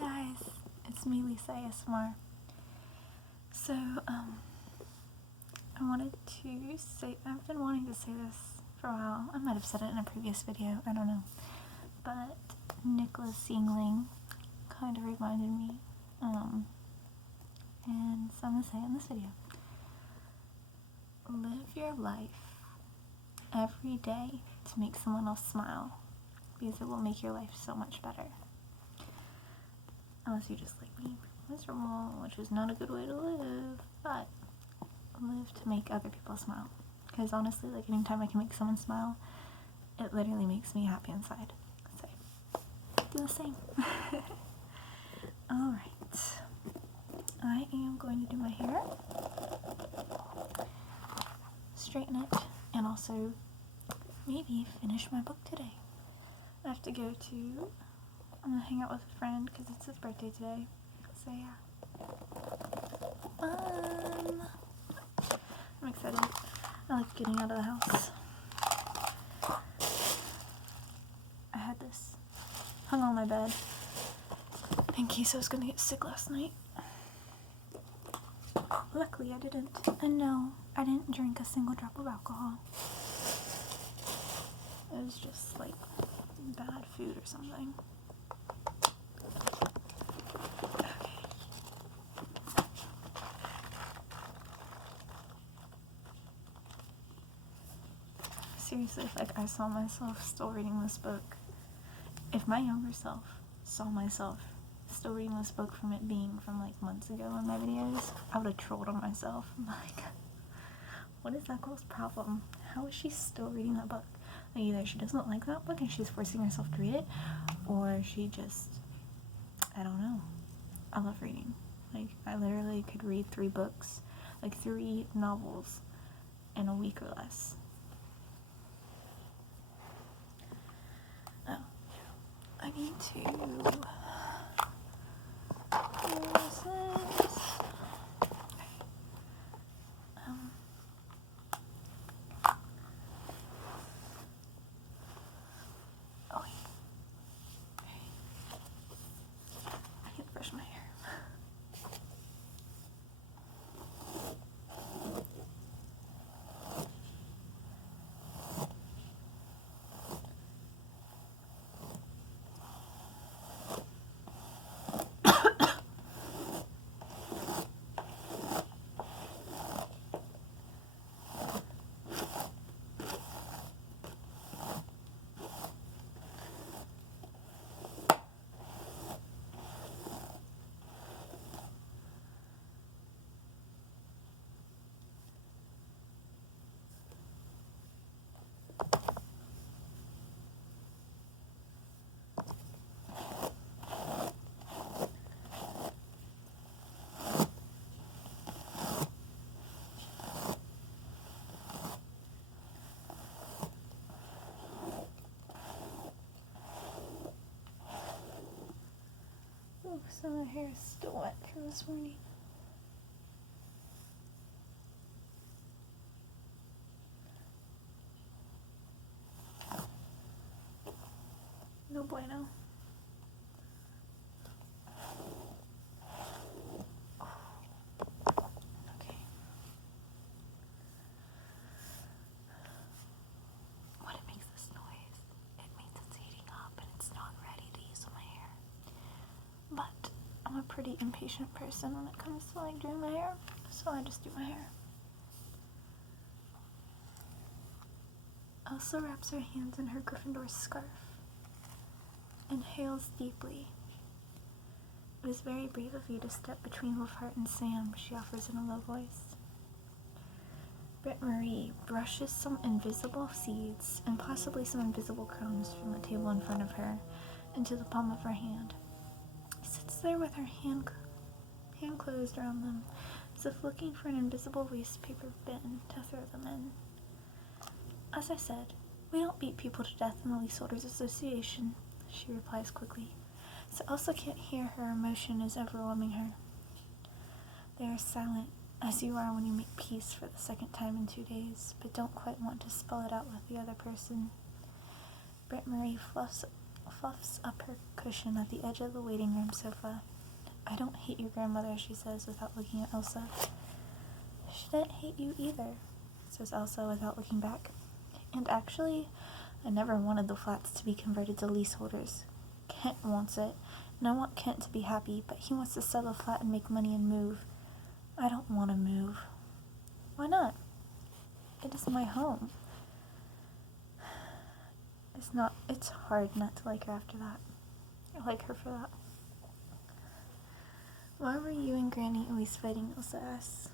guys, it's me, Lisa ASMR. So, I wanted to say, I've been wanting to say this for a while. I might have said it in a previous video, I don't know. But Nicholas Yingling kind of reminded me, and so I'm going to say it in this video. Live your life every day to make someone else smile, because it will make your life so much better. Unless you just like me, miserable, which is not a good way to live, but live to make other people smile. Because honestly, like, anytime I can make someone smile, it literally makes me happy inside. So, do the same. Alright. I am going to do my hair, straighten it, and also maybe finish my book today. I have to go to, I'm gonna hang out with a friend because it's his birthday today. So yeah. I'm excited. I like getting out of the house. I had this hung on my bed in case I was gonna get sick last night. Luckily I didn't. And no, I didn't drink a single drop of alcohol. It was just like bad food or something. Seriously, if like I saw myself still reading this book, if my younger self saw myself still reading this book from it being from like months ago in my videos, I would have trolled on myself. I'm like, what is that girl's problem? How is she still reading that book? Like, either she doesn't like that book and she's forcing herself to read it, or she just, I don't know. I love reading. Like, I literally could read 3 books, like 3 novels in a week or less. Oh, I need to, where is this? Oh, I need to brush my hair. Oh, some of my hair is still wet from this morning. No bueno. Okay. When it makes this noise, it means it's heating up and it's not ready to use on my hair. But I'm a pretty impatient person when it comes to like doing my hair, so I just do my hair. Elsa wraps her hands in her Gryffindor scarf. Inhales deeply. It is very brave of you to step between Wolfheart and Sam, she offers in a low voice. Britt Marie brushes some invisible seeds and possibly some invisible crumbs from the table in front of her into the palm of her hand. Sits there with her hand closed around them, as if looking for an invisible waste paper bin to throw them in. As I said, we don't beat people to death in the Leaseholders Association, she replies quickly, so Elsa can't hear her emotion is overwhelming her. They are silent, as you are when you make peace for the second time in 2 days, but don't quite want to spell it out with the other person. Britt Marie fluffs fluffs up her cushion at the edge of the waiting room sofa. I don't hate your grandmother, she says without looking at Elsa. She didn't hate you either, says Elsa without looking back. And actually, I never wanted the flats to be converted to leaseholders. Kent wants it, and I want Kent to be happy, but he wants to sell the flat and make money and move. I don't want to move. Why not? It is my home. It's hard not to like her after that. I like her for that. Why were you and Granny always fighting, Elsa asks,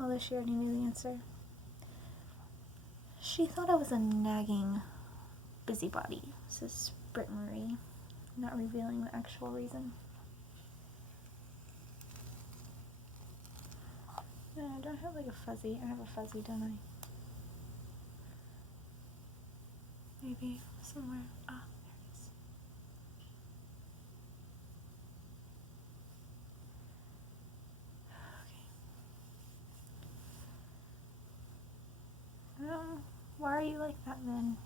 although she already knew the answer. She thought I was a nagging busybody, says Britt Marie, not revealing the actual reason. No, I don't have like a fuzzy. I have a fuzzy, don't I? Maybe somewhere. Ah, there it is. Okay. Why are you like that then?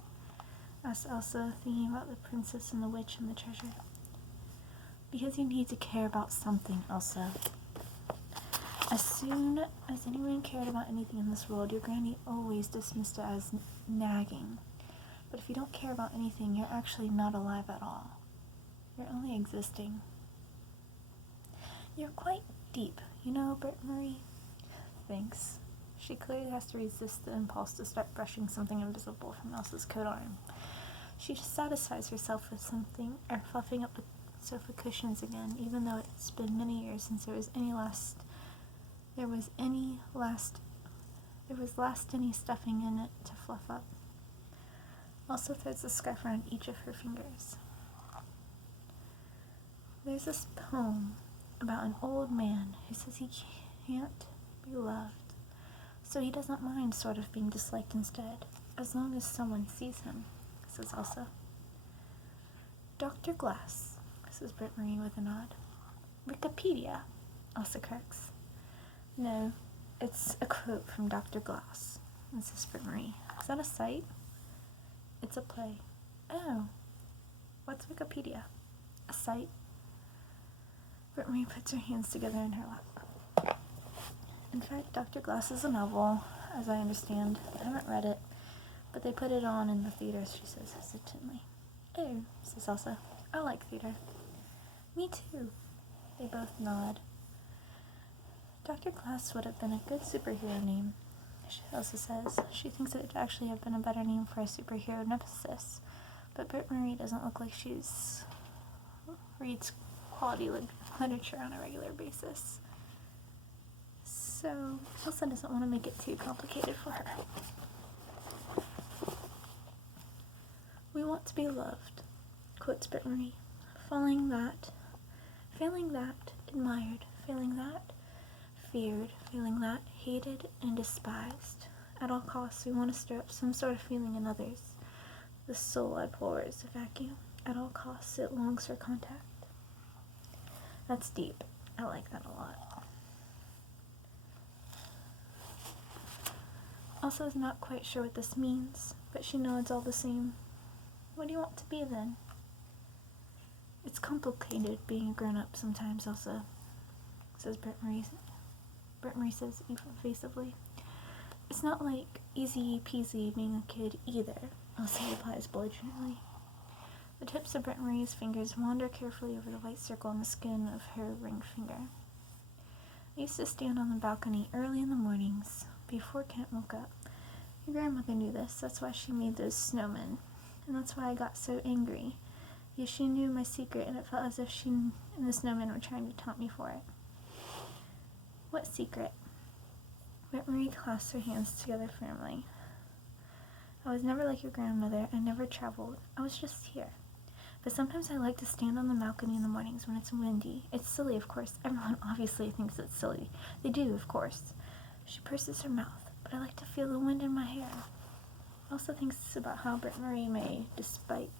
Asked Elsa, thinking about the princess and the witch and the treasure. Because you need to care about something, Elsa. As soon as anyone cared about anything in this world, your granny always dismissed it as nagging. But if you don't care about anything, you're actually not alive at all. You're only existing. You're quite deep, you know, Britt Marie? Thanks. She clearly has to resist the impulse to start brushing something invisible from Elsa's coat arm. She just satisfies herself with something, or fluffing up the sofa cushions again, even though it's been many years since there was any stuffing in it to fluff up. Also throws the scarf around each of her fingers. There's this poem about an old man who says he can't be loved, so he doesn't mind sort of being disliked instead, as long as someone sees him, says Elsa. Dr. Glass, says Britt Marie with a nod. Wikipedia, Elsa corrects. No, it's a quote from Dr. Glass, says Britt Marie. Is that a site? It's a play. Oh, what's Wikipedia? A site? Britt Marie puts her hands together in her lap. In fact, Dr. Glass is a novel, as I understand. I haven't read it, but they put it on in the theater, she says hesitantly. Oh, says Elsa. I like theater. Me too. They both nod. Dr. Glass would have been a good superhero name, Elsa says. She thinks it would actually have been a better name for a superhero nemesis, but Britt Marie doesn't look like she's reads quality literature on a regular basis. So Elsa doesn't want to make it too complicated for her. We want to be loved, quotes Britt Marie. Failing that, admired, failing that, feared, feeling that, hated and despised. At all costs, we want to stir up some sort of feeling in others. The soul abhors a vacuum. At all costs, it longs for contact. That's deep. I like that a lot. Elsa's not quite sure what this means, but she nods all the same. What do you want to be then? It's complicated being a grown-up sometimes, Elsa, says Britt Marie. Britt Marie says evasively. It's not like easy peasy being a kid either, Elsa replies belligerently. The tips of Britt Marie's fingers wander carefully over the white circle on the skin of her ringed finger. I used to stand on the balcony early in the mornings, before Kent woke up. Your grandmother knew this, that's why she made those snowmen, and that's why I got so angry. Yes, she knew my secret, and it felt as if she and the snowmen were trying to taunt me for it. What secret? Britt Marie clasped her hands together firmly. I was never like your grandmother. I never traveled. I was just here. But sometimes I like to stand on the balcony in the mornings when it's windy. It's silly, of course. Everyone obviously thinks it's silly. They do, of course. She purses her mouth, but I like to feel the wind in my hair. Elsa thinks about how Britt Marie may, despite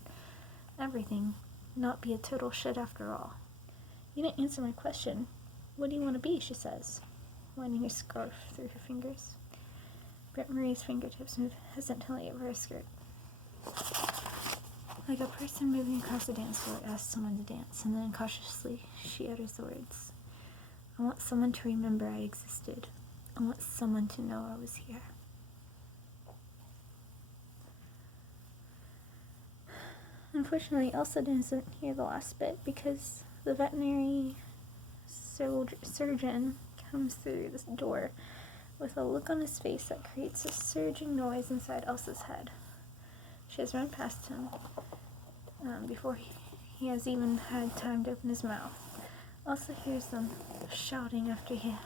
everything, not be a total shit after all. You didn't answer my question. What do you want to be, she says, winding her scarf through her fingers. Britt Marie's fingertips move hesitantly over her skirt. Like a person moving across the dance floor asks someone to dance, and then cautiously she utters the words, "I want someone to remember I existed. I want someone to know I was here." Unfortunately, Elsa doesn't hear the last bit because the veterinary surgeon comes through this door with a look on his face that creates a surging noise inside Elsa's head. She has run past him before he has even had time to open his mouth. Elsa hears them shouting after her.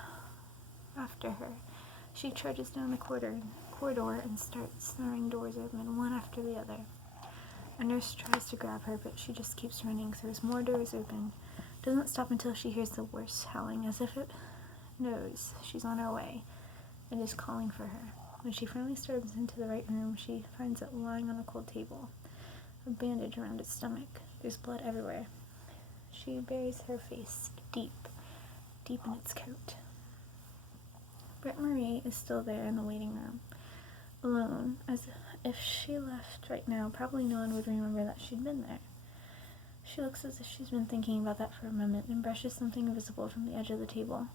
She charges down the corridor and starts throwing doors open one after the other. A nurse tries to grab her, but she just keeps running, throws more doors open, doesn't stop until she hears the worst howling, as if it knows she's on her way and is calling for her. When she finally storms into the right room, she finds it lying on a cold table, a bandage around its stomach. There's blood everywhere. She buries her face deep in its coat. Britt Marie is still there in the waiting room, alone, as if she left right now, probably no one would remember that she'd been there. She looks as if she's been thinking about that for a moment, and brushes something invisible from the edge of the table,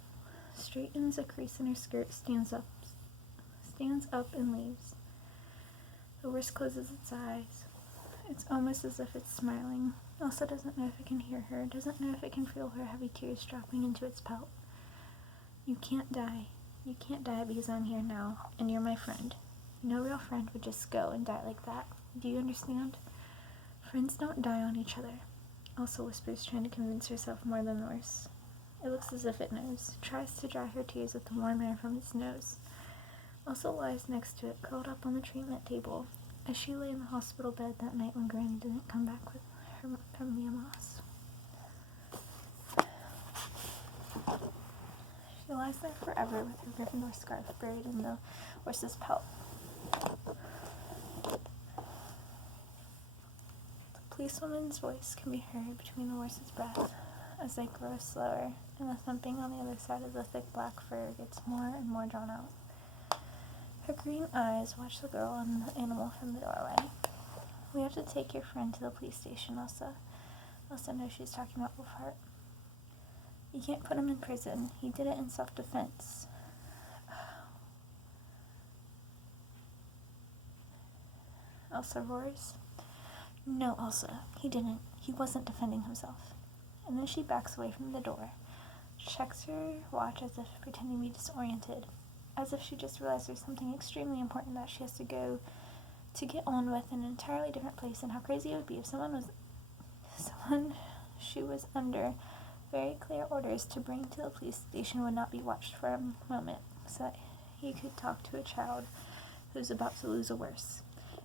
straightens a crease in her skirt, stands up and leaves. The worst closes its eyes. It's almost as if it's smiling. Elsa doesn't know if it can hear her, doesn't know if it can feel her heavy tears dropping into its pelt. "You can't die. You can't die because I'm here now, and you're my friend. No real friend would just go and die like that. Do you understand? Friends don't die on each other," Elsa whispers, trying to convince herself more than the worse. It looks as if it knows, tries to dry her tears with the warm air from its nose. Elsa lies next to it, curled up on the treatment table, as she lay in the hospital bed that night when Granny didn't come back with her from the MS. She lies there forever with her Gryffindor scarf buried in the horse's pelt. The policewoman's voice can be heard between the horse's breath as they grow slower, and the thumping on the other side of the thick black fur gets more and more drawn out. Her green eyes watch the girl and the animal from the doorway. "We have to take your friend to the police station, Elsa." Elsa knows she's talking about Wolfheart. "You can't put him in prison. He did it in self-defense." Elsa roars. "No, Elsa, he didn't. He wasn't defending himself." And then she backs away from the door, checks her watch as if pretending to be disoriented, as if she just realized there's something extremely important that she has to go to get on with in an entirely different place, and how crazy it would be if someone she was under very clear orders to bring to the police station would not be watched for a moment, so that he could talk to a child who's about to lose a worse.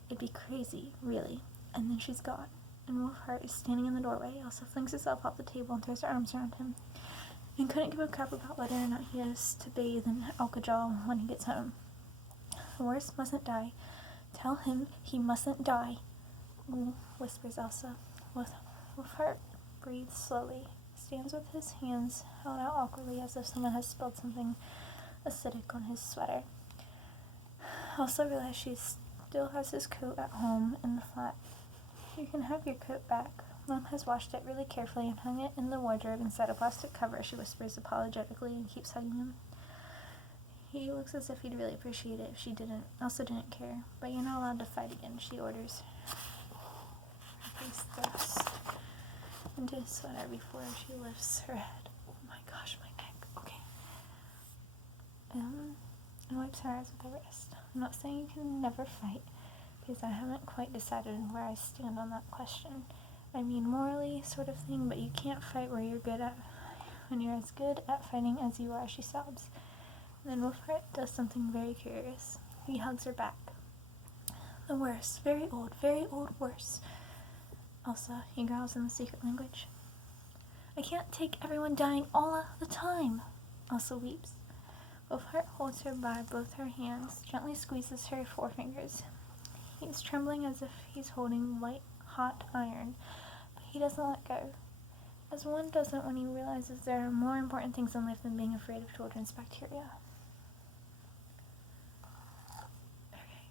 It'd be crazy, really. And then she's gone, and Wolfheart is standing in the doorway. Elsa flings herself off the table and throws her arms around him, and couldn't give a crap about whether or not he has to bathe in alcohol when he gets home. The worst mustn't die. Tell him he mustn't die, whispers Elsa. Wolfheart breathes slowly, stands with his hands held out awkwardly as if someone has spilled something acidic on his sweater. Elsa realizes she still has his coat at home in the flat. "You can have your coat back. Mom has washed it really carefully and hung it in the wardrobe inside a plastic cover," she whispers apologetically and keeps hugging him. He looks as if he'd really appreciate it if she didn't. Elsa didn't care. "But you're not allowed to fight again," she orders. Her face thrusts into his sweater before she lifts her head. "Oh my gosh, my neck. Okay." And wipes her eyes with her wrist. "I'm not saying you can never fight, because I haven't quite decided where I stand on that question. I mean morally sort of thing, but you can't fight when you're as good at fighting as you are," she sobs. And then Wolfheart does something very curious. He hugs her back. "The worst, very old worse. Elsa," he growls in the secret language. "I can't take everyone dying all the time." Elsa weeps. Wolfheart holds her by both her hands, gently squeezes her forefingers. He's trembling as if he's holding white, hot iron, but he doesn't let go, as one doesn't when he realizes there are more important things in life than being afraid of children's bacteria. Okay.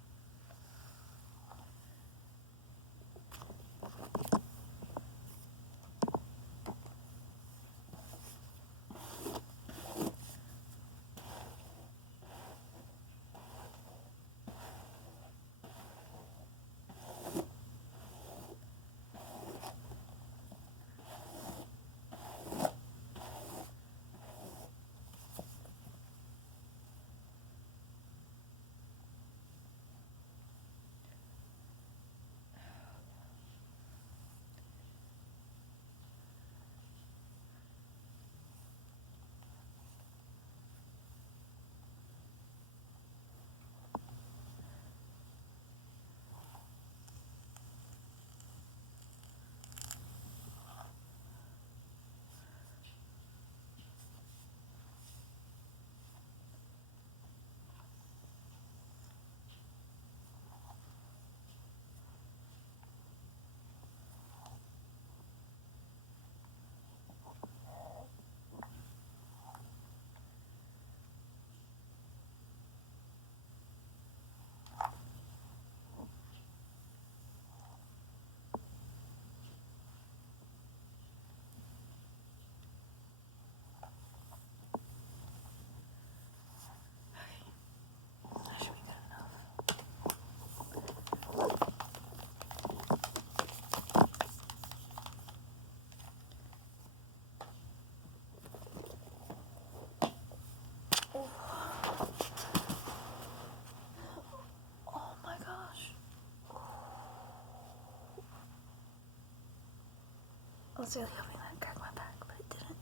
was really hoping that cracked my back, but it didn't.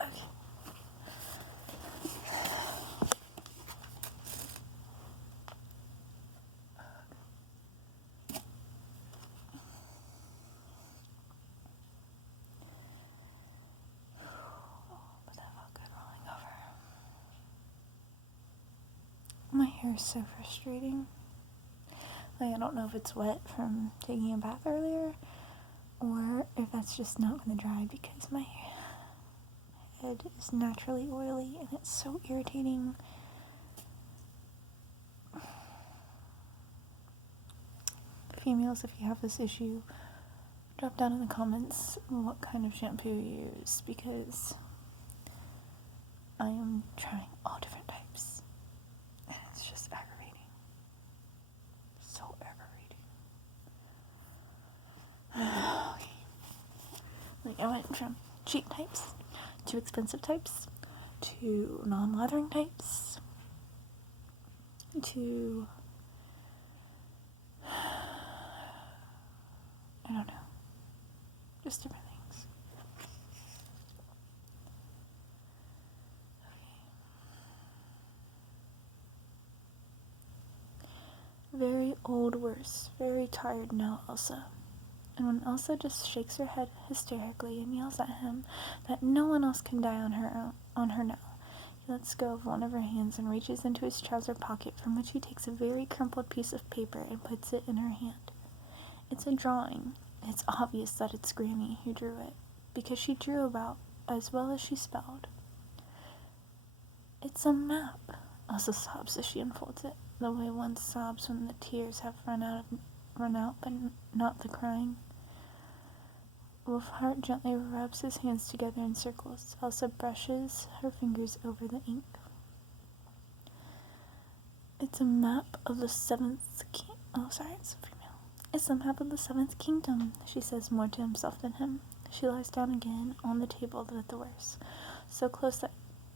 Okay. But that felt good rolling over. My hair is so frustrating. Like, I don't know if it's wet from taking a bath earlier, or if that's just not going to dry, because my head is naturally oily and it's so irritating. Females, if you have this issue, drop down in the comments what kind of shampoo you use, because I am trying all different types and it's just aggravating. So aggravating. Like, I went from cheap types to expensive types to non-lathering types to, I don't know, just different things. Okay. Very old worse, very tired now, Elsa. And when Elsa just shakes her head hysterically and yells at him that no one else can die on her now, he lets go of one of her hands and reaches into his trouser pocket, from which he takes a very crumpled piece of paper and puts it in her hand. It's a drawing. It's obvious that it's Granny who drew it, because she drew about as well as she spelled. It's a map, Elsa sobs as she unfolds it, the way one sobs when the tears have run out, but not the crying. Wolfheart gently rubs his hands together in circles. Elsa brushes her fingers over the ink. It's a map of the seventh It's a map of the seventh kingdom, she says, more to himself than him. She lies down again on the table with the worst, so close that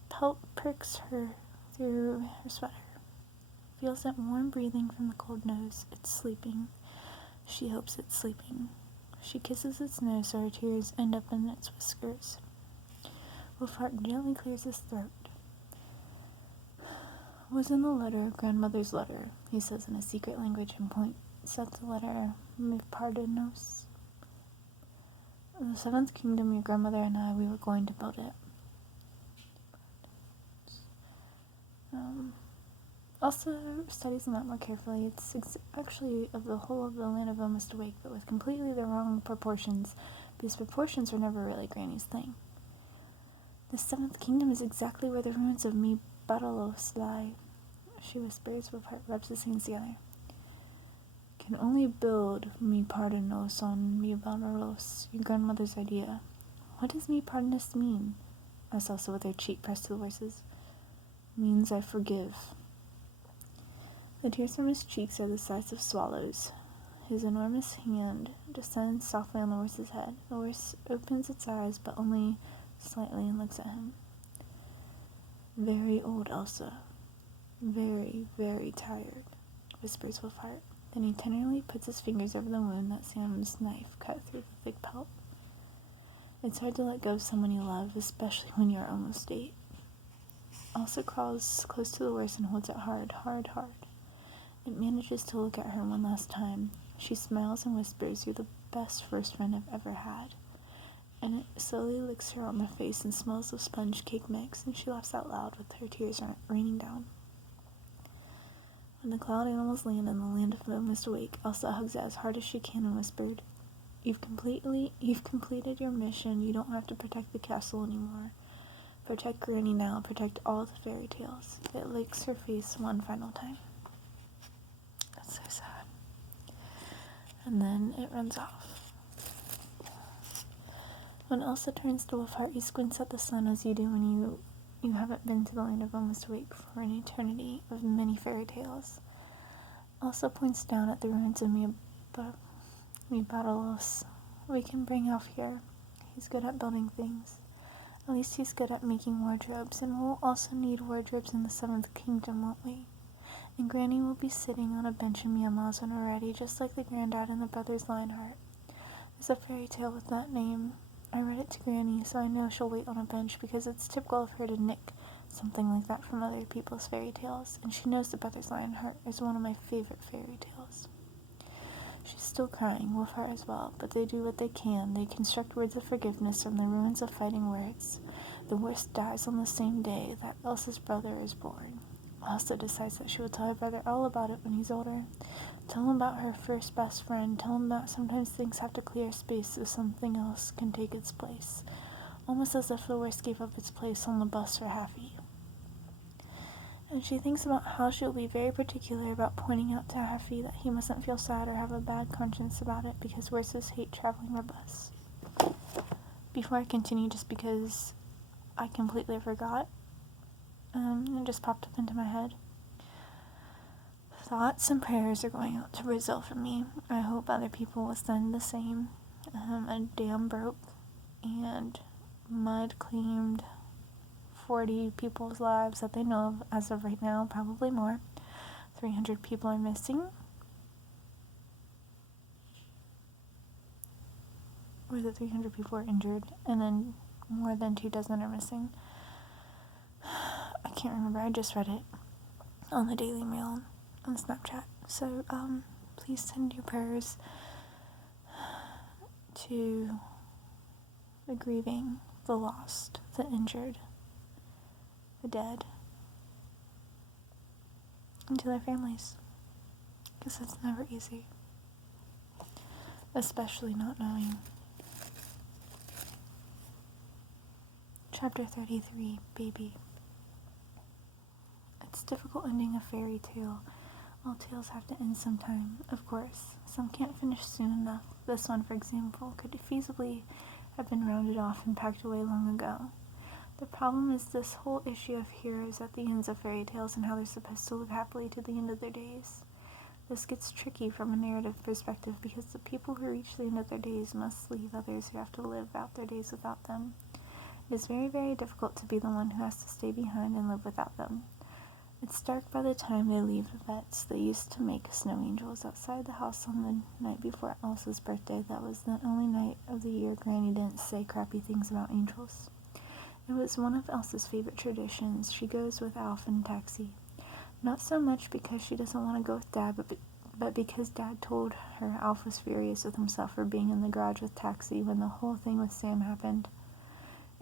pelt pricks her through her sweater. Feels that warm breathing from the cold nose. It's sleeping. She hopes it's sleeping. She kisses its nose so her tears end up in its whiskers. Wolfheart gently clears his throat. Was in the letter, grandmother's letter, he says in a secret language, and points at the letter, mi pardonos. In the seventh kingdom, your grandmother and I, we were going to build it. Also studies the map more carefully. It's actually of the whole of the land of Almost Awake, but with completely the wrong proportions. These proportions were never really Granny's thing. The seventh kingdom is exactly where the ruins of Mi Badalos lie, she whispers. Wolfheart rubs his hands together. Can only build Mi Pardonos on Mi Badalos, your grandmother's idea. What does Mi Pardonos mean? Asks Elsa with her cheek pressed to the horses. Means I forgive. The tears from his cheeks are the size of swallows. His enormous hand descends softly on the horse's head. The horse opens its eyes, but only slightly, and looks at him. Very old, Elsa. Very, very tired, whispers Wolfheart. Then he tenderly puts his fingers over the wound that Sam's knife cut through the thick pelt. It's hard to let go of someone you love, especially when you're almost 8. Elsa crawls close to the horse and holds it hard, hard, hard. It manages to look at her one last time. She smiles and whispers, "You're the best first friend I've ever had." And it slowly licks her on the face and smells of sponge cake mix, and she laughs out loud with her tears raining down. When the cloud animals land in the land of Almost Awake, Elsa hugs it as hard as she can and whispered, You've completed your mission. You don't have to protect the castle anymore. Protect Granny now. Protect all the fairy tales." It licks her face one final time. That's so sad. And then it runs off. When Elsa turns to Wolfheart, he squints at the sun as you do when you haven't been to the land of Almost Awake for an eternity of many fairy tales. Elsa points down at the ruins of Mi Badalos. We can bring Elf here. He's good at building things. At least he's good at making wardrobes, and we'll also need wardrobes in the seventh kingdom, won't we? And Granny will be sitting on a bench in Miama's when we're ready, just like the granddad and the brothers Lionheart. There's a fairy tale with that name, I read it to Granny, so I know she'll wait on a bench because it's typical of her to nick something like that from other people's fairy tales, and she knows the Brothers Lionheart is one of my favorite fairy tales. She's still crying, Wolfheart as well, but they do what they can. They construct words of forgiveness from the ruins of fighting words. The worst dies on the same day that Elsa's brother is born. Elsa decides that she will tell her brother all about it when he's older. Tell him about her first best friend. Tell him that sometimes things have to clear space so something else can take its place. Almost as if the worst gave up its place on the bus for Happy. And she thinks about how she'll be very particular about pointing out to Happy that he mustn't feel sad or have a bad conscience about it because horses hate traveling by bus. Before I continue, just because I completely forgot, it just popped up into my head. Thoughts and prayers are going out to Brazil for me. I hope other people will send the same. A dam broke and mud claimed 40 people's lives that they know of as of right now, probably more. 300 people are missing. Or that 300 people are injured, and then more than 24 are missing. I can't remember, I just read it on the Daily Mail on Snapchat. So, please send your prayers to the grieving, the lost, the injured, the dead, and to their families. Because it's never easy. Especially not knowing. Chapter 33, Baby. It's difficult ending a fairy tale. All tales have to end sometime, of course. Some can't finish soon enough. This one, for example, could feasibly have been rounded off and packed away long ago. The problem is this whole issue of heroes at the ends of fairy tales and how they're supposed to live happily to the end of their days. This gets tricky from a narrative perspective because the people who reach the end of their days must leave others who have to live out their days without them. It is very, very difficult to be the one who has to stay behind and live without them. It's dark by the time they leave the vets. They used to make snow angels outside the house on the night before Elsa's birthday. That was the only night of the year Granny didn't say crappy things about angels. It was one of Elsa's favorite traditions. She goes with Alf in a taxi. Not so much because she doesn't want to go with Dad, but because Dad told her Alf was furious with himself for being in the garage with Taxi when the whole thing with Sam happened.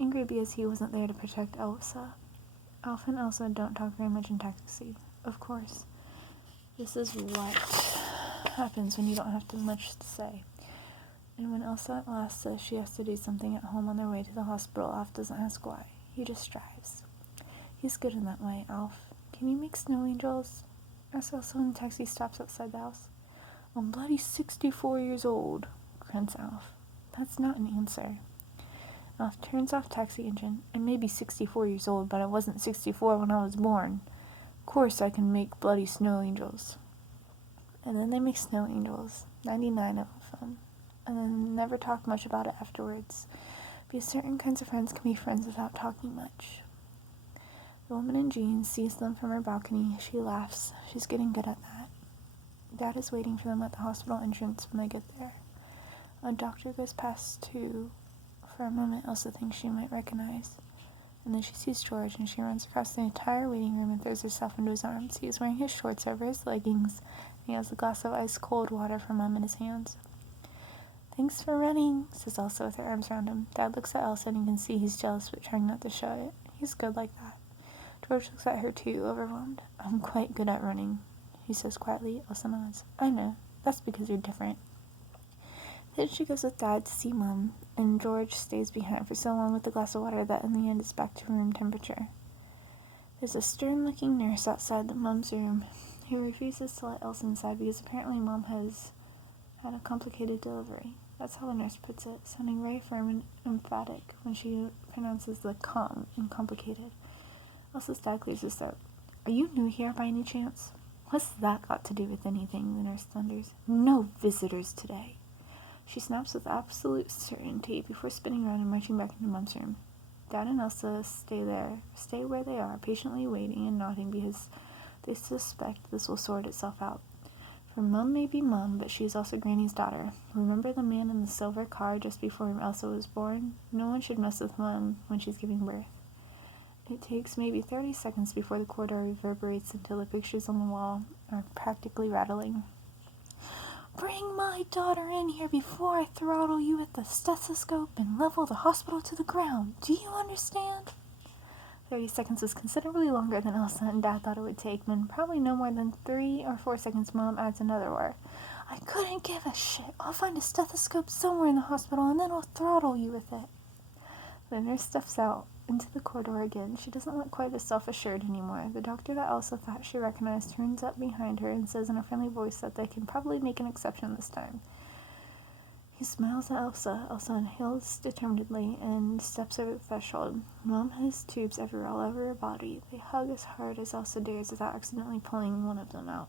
Angry because he wasn't there to protect Elsa. Alf and Elsa don't talk very much in Taxi, of course. This is what happens when you don't have too much to say. And when Elsa at last says she has to do something at home on their way to the hospital, Alf doesn't ask why. He just drives. He's good in that way, Alf. Can you make snow angels? Asks Elsa when the taxi stops outside the house. I'm bloody 64 years old, grunts Alf. That's not an answer. Alf turns off taxi engine. I may be 64 years old, but I wasn't 64 when I was born. Of course I can make bloody snow angels. And then they make snow angels, 99 of them, and then never talk much about it afterwards, because certain kinds of friends can be friends without talking much. The woman in jeans sees them from her balcony. She laughs. She's getting good at that. Dad is waiting for them at the hospital entrance when they get there. A doctor goes past too. For a moment, Elsa thinks she might recognize. And then she sees George, and she runs across the entire waiting room and throws herself into his arms. He is wearing his shorts over his leggings, and he has a glass of ice-cold water from Mom in his hands. Thanks for running, says Elsa with her arms around him. Dad looks at Elsa, and you can see he's jealous, but trying not to show it. He's good like that. George looks at her too, overwhelmed. I'm quite good at running, he says quietly. Elsa nods. I know. That's because you're different. Then she goes with Dad to see Mom, and George stays behind for so long with the glass of water that in the end it's back to room temperature. There's a stern-looking nurse outside the Mom's room who refuses to let Elsa inside because apparently Mom has had a complicated delivery. That's how the nurse puts it, sounding very firm and emphatic when she pronounces the com in complicated. Elsa's dad clears his throat. Are you new here by any chance? What's that got to do with anything? The nurse thunders. No visitors today. She snaps with absolute certainty before spinning around and marching back into Mom's room. Dad and Elsa stay where they are, patiently waiting and nodding because they suspect this will sort itself out. Her mum may be mum, but she is also Granny's daughter. Remember the man in the silver car just before Elsa was born? No one should mess with mum when she's giving birth. It takes maybe 30 seconds before the corridor reverberates until the pictures on the wall are practically rattling. Bring my daughter in here before I throttle you with the stethoscope and level the hospital to the ground. Do you understand? 30 seconds was considerably longer than Elsa and Dad thought it would take, and probably no more than 3 or 4 seconds Mom adds another word. I couldn't give a shit. I'll find a stethoscope somewhere in the hospital and then I'll throttle you with it. The nurse steps out into the corridor again. She doesn't look quite as self-assured anymore. The doctor that Elsa thought she recognized turns up behind her and says in a friendly voice that they can probably make an exception this time. He smiles at Elsa. Elsa inhales determinedly and steps over the threshold. Mom has tubes everywhere, all over her body. They hug as hard as Elsa dares without accidentally pulling one of them out.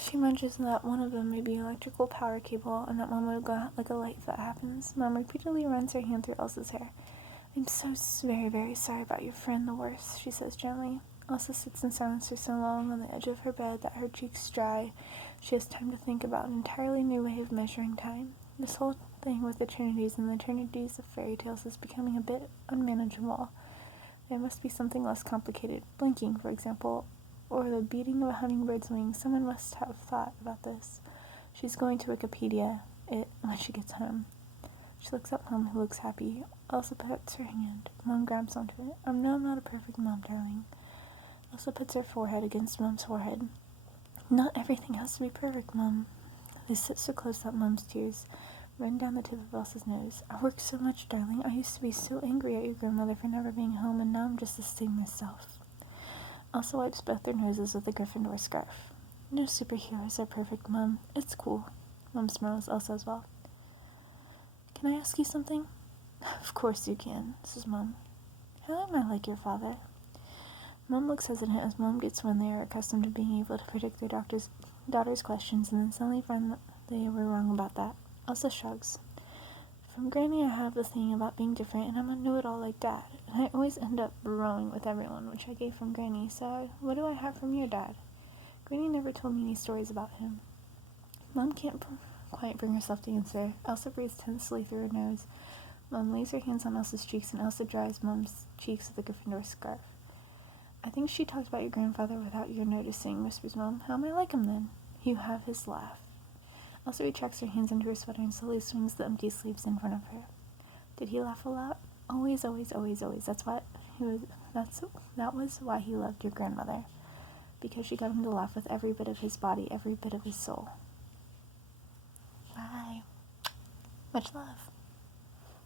She mentions that one of them may be an electrical power cable and that Mom will go out like a light if that happens. Mom repeatedly runs her hand through Elsa's hair. I'm so very, very sorry about your friend, the worst, she says gently. Elsa sits in silence for so long on the edge of her bed that her cheeks dry. She has time to think about an entirely new way of measuring time. This whole thing with eternities and the eternities of fairy tales is becoming a bit unmanageable. There must be something less complicated. Blinking, for example, or the beating of a hummingbird's wings. Someone must have thought about this. She's going to Wikipedia it when she gets home. She looks at Mom, who looks happy. Elsa puts her hand. Mom grabs onto it. I know I'm not a perfect mom, darling. Elsa puts her forehead against Mom's forehead. Not everything has to be perfect, Mom. They sit so close that Mom's tears run down the tip of Elsa's nose. I work so much, darling. I used to be so angry at your grandmother for never being home, and now I'm just the same myself. Elsa wipes both their noses with a Gryffindor scarf. No superheroes are perfect, Mom. It's cool. Mom smiles, Elsa as well. Can I ask you something? Of course you can, says Mom. How am I like your father? Mom looks hesitant as Mom gets when they are accustomed to being able to predict their daughter's questions and then suddenly find that they were wrong about that. Elsa shrugs. From Granny I have the thing about being different, and I'm a know-it-all like Dad, and I always end up rowing with everyone, which I gave from Granny, so what do I have from your dad? Granny never told me any stories about him. Mom can't quite bring herself to answer. Elsa breathes tensely through her nose. Mom lays her hands on Elsa's cheeks, and Elsa dries Mom's cheeks with a Gryffindor scarf. I think she talked about your grandfather without your noticing, whispers Mom. How am I like him, then? You have his laugh. Elsa retracts her hands into her sweater and slowly swings the empty sleeves in front of her. Did he laugh a lot? Always, always, always, always. That was why he loved your grandmother. Because she got him to laugh with every bit of his body, every bit of his soul. Bye. Much love.